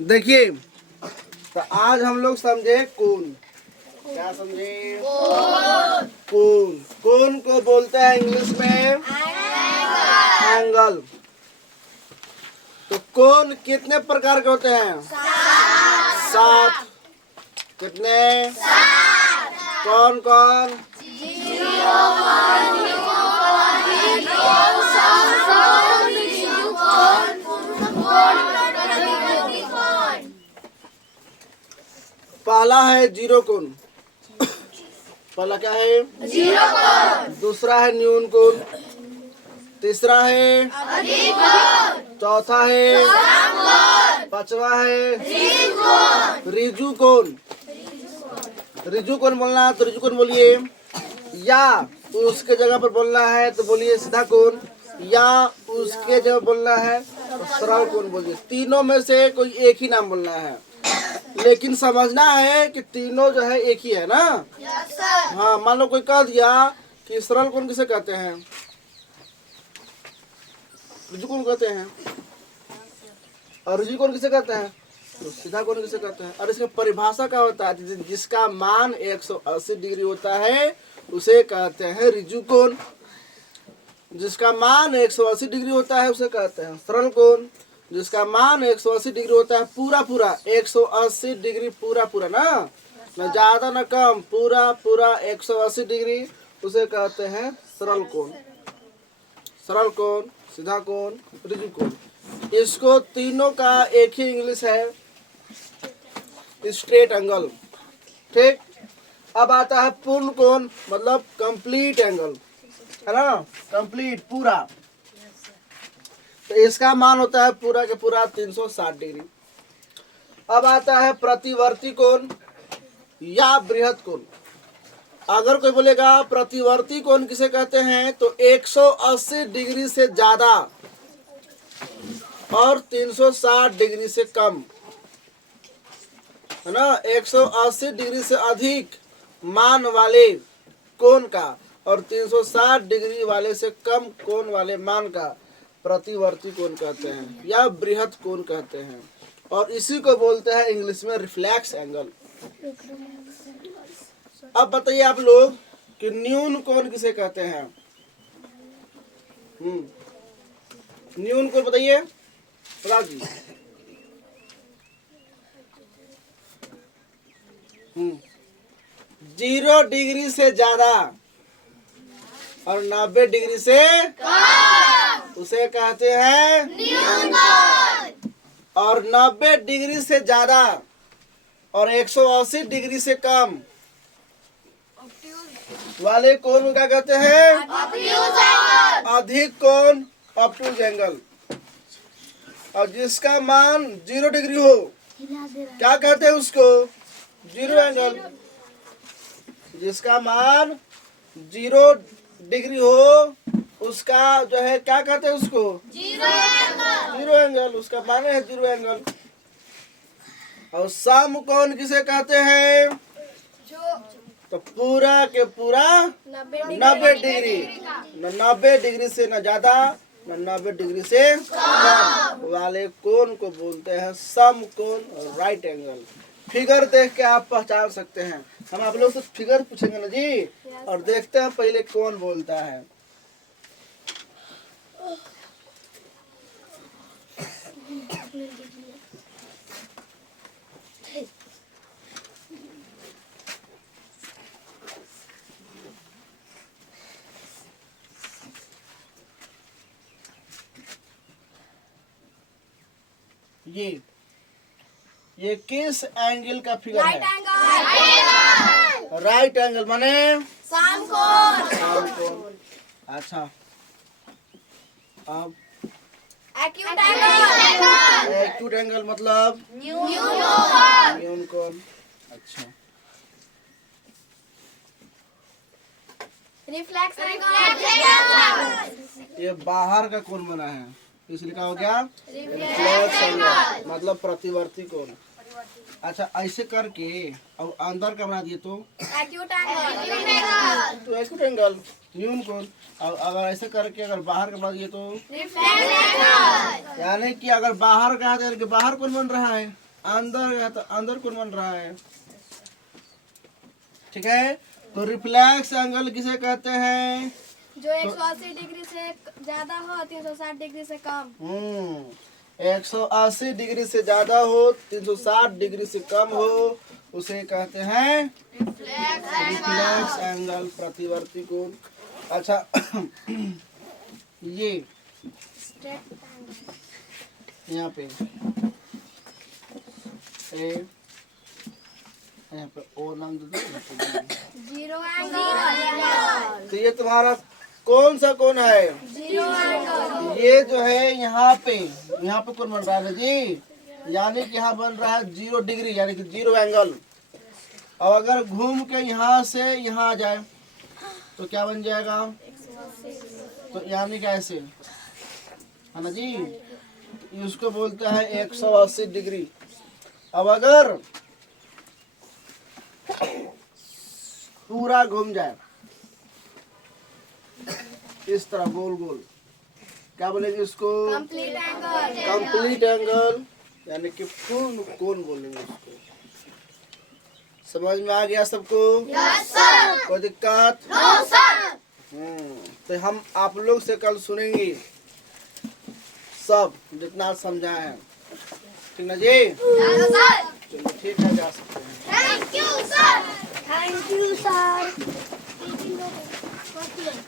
देखिए, तो आज हम लोग समझे कोण। क्या समझे? कोण। कोण को बोलते हैं इंग्लिश में एंगल। तो कोण कितने प्रकार के होते हैं? 7। कितने? कौन कौन? पहला है जीरो कोण। पहला क्या है? जीरो कोण। दूसरा है न्यून कोण। तीसरा है अधिक कोण। चौथा है पांचवा है रिजु कोण। रिजु कोण बोलना है तो रिजु कोण बोलिए, या उसके जगह पर बोलना है तो बोलिए सीधा कोण, या उसके जगह बोलना है तो सरल कोण बोलिए। तीनों में से कोई एक ही नाम बोलना है, लेकिन समझना है कि तीनों जो है एक ही है ना। हाँ, मान लो कोई कह दिया कि सरल कोण किसे कहते हैं? रिजु कोण कहते हैं। और रिजु कोण किसे कहते हैं? तो सीधा कोण किसे कहते हैं? और इसकी परिभाषा क्या होता है? जिसका मान 180 डिग्री होता है उसे कहते हैं रिजु कोण। जिसका मान 180 डिग्री होता है उसे कहते हैं सरल कोण। जिसका मान 180 डिग्री होता है पूरा पूरा 180 डिग्री पूरा पूरा ना, न ज्यादा न कम, पूरा पूरा 180 डिग्री, उसे कहते हैं सरल कोण। सरल कोण, सीधा कोण, रिजु कोण। इसको तीनों का एक ही इंग्लिश है, स्ट्रेट एंगल। ठीक। अब आता है पूर्ण कोण, मतलब कंप्लीट एंगल, है ना, कंप्लीट पूरा। तो इसका मान होता है पूरा के पूरा 360 डिग्री। अब आता है प्रतिवर्ती कोण या बृहद कोण। अगर कोई बोलेगा प्रतिवर्ती कोण किसे कहते हैं, तो 180 डिग्री से ज्यादा और 360 डिग्री से कम, है ना, 180 डिग्री से अधिक मान वाले कोण का और 360 डिग्री वाले से कम कोण वाले मान का प्रतिवर्ती कोण कहते हैं या बृहद कोण कहते हैं। और इसी को बोलते हैं इंग्लिश में रिफ्लेक्स एंगल। अब बताइए आप लोग कि न्यून कोण किसे कहते हैं? न्यून कोण बताइए, बता जी। 0 डिग्री से ज्यादा और 90 डिग्री से कम उसे कहते हैं न्यून कोण। और 90 डिग्री से ज्यादा और 180 डिग्री से कम वाले कोण को क्या कहते हैं? अधिक कोण, ऑब्ट्यूज एंगल। और जिसका मान 0 डिग्री हो क्या कहते हैं उसको? Zero angle. जिसका मान 0 डिग्री हो उसका जो है क्या कहते हैं उसको? Zero angle. उसका माने है जीरो एंगल। और समकोण किसे कहते हैं? तो पूरा के पूरा 90 डिग्री, न 90 डिग्री से न ज्यादा न 90 डिग्री से कम वाले कोण को बोलते हैं समकोण, राइट एंगल। फिगर देख के आप पहचान सकते हैं। हम आप लोग से फिगर पूछेंगे ना जी, और देखते हैं पहले कौन बोलता है। ये किस एंगल का फिगर है? राइट एंगल माने समकोण। अच्छा, अब एक्यूट एंगल मतलब न्यून कोण। अच्छा, रिफ्लेक्स ये बाहर का कोण बना है, इसलिए क्या हो गया? रिफ्लेक्स एंगल मतलब प्रतिवर्ती कोण। अच्छा, ऐसे करके और अंदर का बना दिए तो एक्यूट एंगल, तो एक्यूट एंगल न्यून कोण। और अगर ऐसे करके अगर बाहर का बना दिए तो रिफ्लेक्स एंगल। यानी कि अगर बाहर का है तो बाहर कोण बन रहा है, अंदर गया तो अंदर कौन बन रहा है? ठीक है, तो रिफ्लेक्स एंगल किसे कहते हैं? जो 180 डिग्री से ज्यादा हो 360 डिग्री से कम। 180 डिग्री से ज्यादा हो 360 डिग्री से कम हो उसे कहते हैं रिफ्लेक्स एंगल, प्रतिवर्ती कोण। अच्छा ये यहाँ पे यहाँ पे ओ नाम दे दो। Zero angle. तो ये तुम्हारा कौन सा कोण है? Zero angle. ये जो है यहाँ पे कौन बन रहा है जी? यानी कि यहाँ बन रहा है 0 डिग्री, यानी कि 0 एंगल। अब अगर घूम के यहाँ से यहाँ आ जाए तो क्या बन जाएगा? तो यानी कि ऐसे है ना जी, इसको बोलते हैं 180 डिग्री। अब अगर पूरा घूम जाए इस तरह गोल गोल, क्या बोलेंगे इसको? Complete angle. कंप्लीट एंगल, यानी कि पूर्ण कोण बोलेंगे उसको। समझ में आ गया सबको? Yes sir. कोई दिक्कत? No sir. तो हम आप लोग से कल सुनेंगे सब जितना समझाए हैं, ठीक ना जी? Yes sir. चलो ठीक है, जा सकते हैं। Thank you sir. Thank you sir.